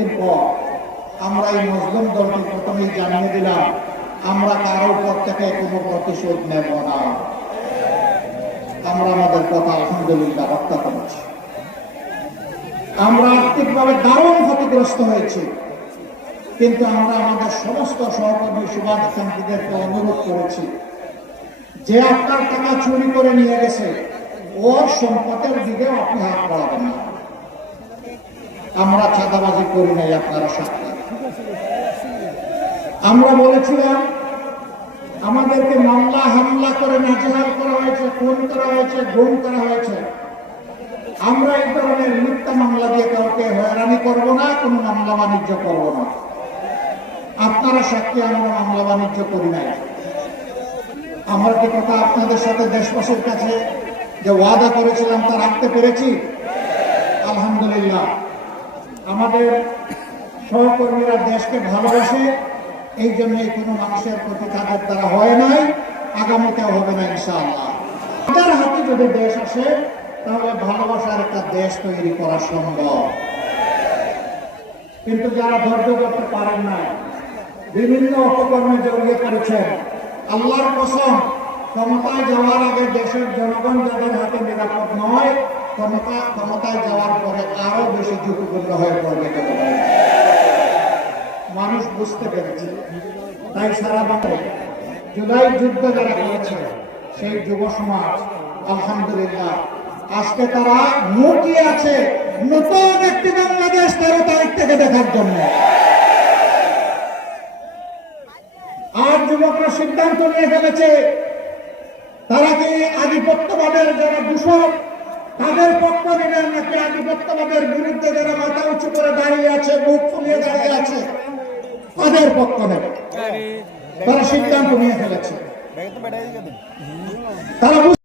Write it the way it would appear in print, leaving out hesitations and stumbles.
চুক্তির পর আমরা এই মুসলিম দলকে প্রথমেই জানিয়ে দিলাম আমরা কারোর পর থেকে কোনো প্রতিশোধ নেব না। আমরা আমাদের কথা আলহামদুলিল্লাহ রক্ষা করেছি। আমরা আর্থিকভাবে দারুণ ক্ষতিগ্রস্ত হয়েছি, কিন্তু আমরা আমাদের সমস্ত সহকর্মী শুভাকাঙ্ক্ষীদেরকে অনুরোধ করেছি যে আপনার টাকা চুরি করে নিয়ে গেছে ওর সম্পদের দিকেও আপনি হাত বাড়াবেন না। আমরা চাঁদাবাজি করি নাই, আপনারা সাক্ষী। আমরা বলেছিলাম আমাদেরকে মামলা হামলা করে নাজেহাল করা হয়েছে, খুন করা হয়েছে, গুম করা হয়েছে। আমরা এই ধরনের মিথ্যা মামলা দিয়ে কাউকে হয়রানি করব না, কোনো মামলা বাণিজ্য করব না। আপনারা সাক্ষী, আমরা মামলা বাণিজ্য করি নাই। আমরা কি কথা আপনাদের সাথে দেশবাসীর কাছে যে ওয়াদা করেছিলাম তা রাখতে পেরেছি? আলহামদুলিল্লাহ। আমাদের সহকর্মীরা দেশকে ভালোবাসে, এই জন্যই কোনো মানুষের প্রতি তাদের দ্বারা হয় নাই, আগামীতেও হবে না ইনশাআল্লাহ। তার হাতে যদি দেশ আসে তাহলে ভালোবাসার একটা দেশ তৈরি করা সম্ভব। কিন্তু যারা ধৈর্য করতে পারেন না, বিভিন্ন অপকর্মে জড়িয়ে পড়েছেন, আল্লাহর কসম ক্ষমতায় যাওয়ার আগে দেশের জনগণ যাদের হাতে নিরাপদ নয়, ক্ষমতায় যাওয়ার পরে আরো বেশি ঝুঁকিপূর্ণ হয়ে পড়বে। মানুষ বুঝতে পেরেছে, তাই সারা বাংলাদেশে জুলাই যুদ্ধ যারা করেছে সেই যুব সমাজ আলহামদুলিল্লাহ আজকে তারা মুখিয়ে আছে নতুন একটি বাংলাদেশ 13 তারিখ থেকে দেখার জন্য। আর যুবকরা সিদ্ধান্ত নিয়ে ফেলেছে তারা কি আধিপত্যবাদের যারা দূষক তাদের পক্ষ নেবেন, নাকি আধিপত্যবাদের বিরুদ্ধে যারা মাথা উঁচু করে দাঁড়িয়ে আছে, বুক ফুলিয়ে দাঁড়িয়ে আছে তাদের পক্ষ নেবে। তারা সিদ্ধান্ত নিয়ে ফেলেছে। তারা